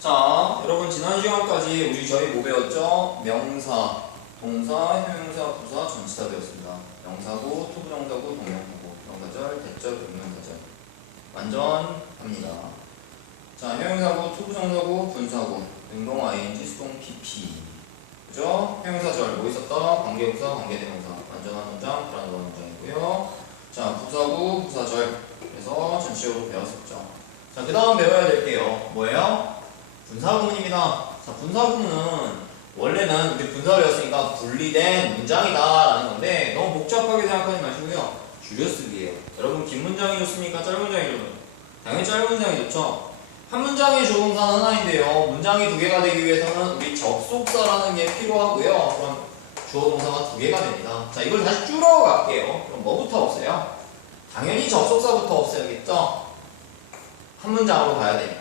자, 여러분 지난 시간까지 우리 저희 뭐 배웠죠? 명사, 동사, 형용사, 부사, 전치사 배웠습니다. 명사고, 투부정사고, 동명사고, 명사절, 대절, 분명사절. 완전 합니다. 자, 형용사고, 투부정사고, 분사고, 능동 ing, 수동 pp. 그죠? 형용사절 뭐 있었다? 관계부사, 관계대명사. 완전한 문장, 불완전한 문장이고요. 자, 부사구, 부사절. 그래서 전체적으로 배웠었죠. 자, 그 다음 배워야 될게요. 뭐예요? 분사구문입니다. 자, 분사구문은 원래는 우리 분사 배웠으니까 분리된 문장이다 라는 건데 너무 복잡하게 생각하지 마시고요. 줄여쓰기예요. 여러분 긴 문장이 좋습니까? 짧은 문장이 좋아요? 당연히 짧은 문장이 좋죠. 한 문장의 조동사는 하나인데요. 문장이 두 개가 되기 위해서는 우리 접속사라는 게 필요하고요. 그럼 주어 동사가 두 개가 됩니다. 자, 이걸 다시 줄여 갈게요. 그럼 뭐부터 없애요? 당연히 접속사부터 없애야겠죠? 한 문장으로 가야 되니까.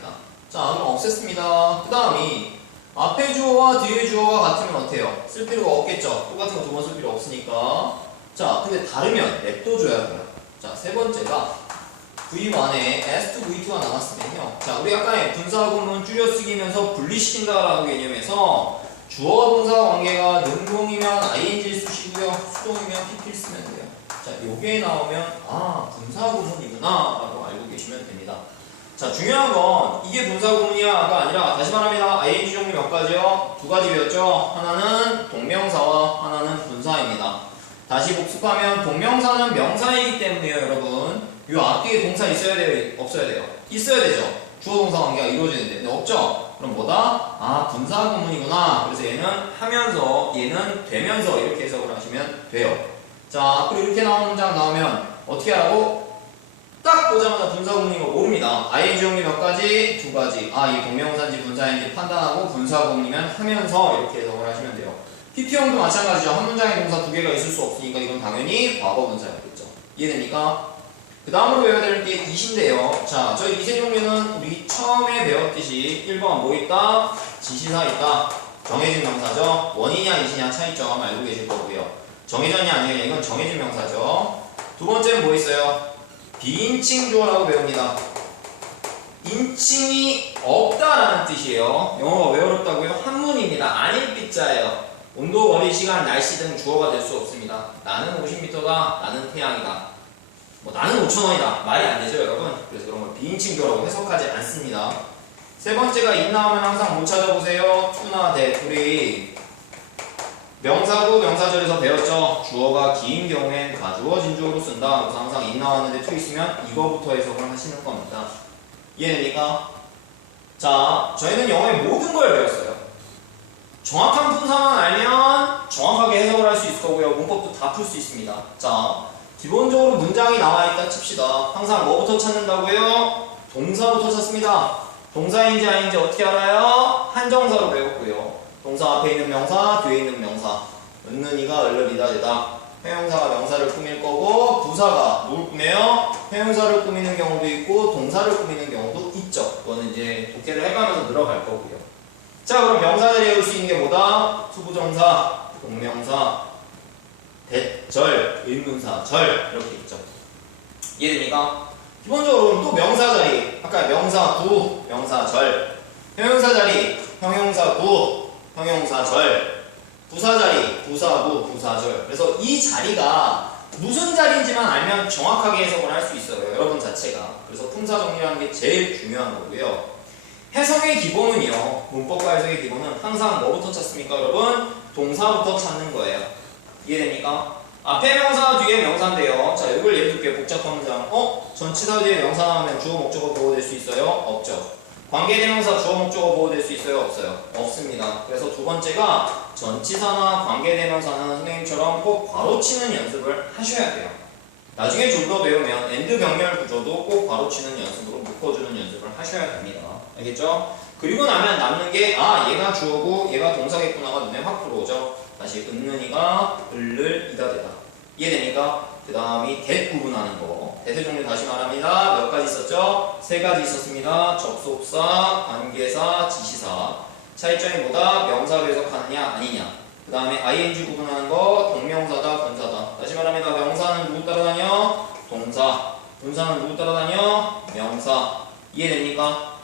자, 그럼 없앴습니다. 그 다음이 앞에 주어와 뒤에 주어가 같으면 어때요? 쓸 필요가 없겠죠? 똑같은 거 두 번 쓸 필요 없으니까. 자, 근데 다르면 냅둬줘야 돼요. 자, 세 번째가 V1에 S2, V2가 나왔으면요. 자, 우리 아까 분사구문 줄여쓰기면서 분리시킨다라는 개념에서 주어 동사 관계가 능동이면 ing를 쓰시고요. 수동이면 pp를 쓰면 돼요. 자, 요게 나오면 아, 분사구문이구나 라고 알고 계시면 됩니다. 자, 중요한 건 이게 분사구문이야가 아니라 다시 말하면 ing 종류 몇 가지요? 두 가지 배웠죠? 하나는 동명사와 하나는 분사입니다. 다시 복습하면 동명사는 명사이기 때문에요, 여러분. 요 앞뒤에 동사 있어야 돼요, 없어야 돼요? 있어야 되죠. 주어 동사 관계가 이루어지는데 근데 없죠? 그럼 뭐다? 아, 분사구문이구나. 그래서 얘는 하면서 얘는 되면서 이렇게 해석을 하시면 돼요. 자, 앞으로 이렇게 나오는 문장 나오면 어떻게 하라고? 딱 보자마자 분사구문인 거 모릅니다. ing 종류 몇 가지? 두 가지. 아, 이 동명사인지 분사인지 판단하고 분사구문이면 하면서 이렇게 해석을 하시면 돼요. PP형도 마찬가지죠. 한 문장에 동사 두 개가 있을 수 없으니까 이건 당연히 과거 분사였겠죠. 이해됩니까? 그 다음으로 배워야 될게 이신데요. 자, 저희 이세 종류는 우리 처음에 배웠듯이 1번 뭐 있다? 지시사 있다. 정해진 명사죠. 원이냐 이시냐 차이점 알고 계실 거고요. 정해졌냐 아니냐 이건 정해진 명사죠. 두 번째는 뭐 있어요? 비인칭 주어라고 배웁니다. 인칭이 없다라는 뜻이에요. 영어가 왜 어렵다고요? 한문입니다. 아닐 삐자예요. 온도, 거리, 시간, 날씨 등 주어가 될 수 없습니다. 나는 50m다. 나는 태양이다. 뭐 나는 5천원이다. 말이 안 되죠, 여러분? 그래서 그런 걸 비인칭 주어라고 해석하지 않습니다. 세 번째가 인 나오면 항상 못 찾아보세요. 투나 대, 둘이 명사구 명사절에서 배웠죠. 주어가 긴 경우엔 가주어 진주어로 쓴다. 그래서 항상 인 나왔는데 투 있으면 이거부터 해석을 하시는 겁니다. 이해됩니까? 자, 저희는 영어의 모든 걸 배웠어요. 정확한 분사만 알면 정확하게 해석을 할 수 있을 거고요. 문법도 다 풀 수 있습니다. 자, 기본적으로 문장이 나와 있다 칩시다. 항상 뭐부터 찾는다고요? 동사부터 찾습니다. 동사인지 아닌지 어떻게 알아요? 한정사로 배웠고요. 동사 앞에 있는 명사, 뒤에 있는 명사. 은는이가 얼른이다 되다. 형용사가 명사를 꾸밀 거고 부사가 누굴 꾸며요? 형용사를 꾸미는 경우도 있고 동사를 꾸미는 경우도 있죠. 그거는 이제 독해를 해가면서 늘어갈 거고요. 자 그럼 명사 자리에 올수 있는 게 뭐다? 투부정사, 동명사, 대절, 의문사, 절 이렇게 있죠. 이해됩니까? 기본적으로 또 명사 자리 아까 명사 구, 명사 절 형용사 자리 형용사 구, 형용사 절 부사 자리 부사구, 부사절 그래서 이 자리가 무슨 자리인지만 알면 정확하게 해석을 할 수 있어요 여러분 자체가 그래서 품사 정리라는 게 제일 중요한 거고요 해석의 기본은요 문법과 해석의 기본은 항상 뭐부터 찾습니까 여러분? 동사부터 찾는 거예요 이해됩니까? 앞에 명사 뒤에 명사인데요. 자, 이걸 예를 들게 복잡한 문장. 어? 전치사 뒤에 명사 나오면 주어 목적어 보호될 수 있어요? 없죠. 관계대명사 주어 목적어 보호될 수 있어요? 없어요? 없습니다. 그래서 두 번째가 전치사나 관계대명사는 선생님처럼 꼭 괄호치는 연습을 하셔야 돼요. 나중에 좀 더 배우면 엔드 병렬 구조도 꼭 괄호치는 연습으로 묶어주는 연습을 하셔야 됩니다. 알겠죠? 그리고 나면 남는 게 아 얘가 주어고 얘가 동사겠구나가 눈에 확 들어오죠. 다시 은는이가 을을 이다 되다. 이해됩니까? 그 다음이 대 구분하는 거. 대세 종류 다시 말합니다. 몇 가지 있었죠? 세 가지 있었습니다. 접속사, 관계사, 지시사. 차이점이 뭐다? 명사로 해석하느냐 아니냐. 그 다음에 ing 구분하는 거 동명사다 분사다. 다시 말합니다. 명사는 누구 따라다녀? 동사. 분사는 누구 따라다녀? 명사. 이해됩니까?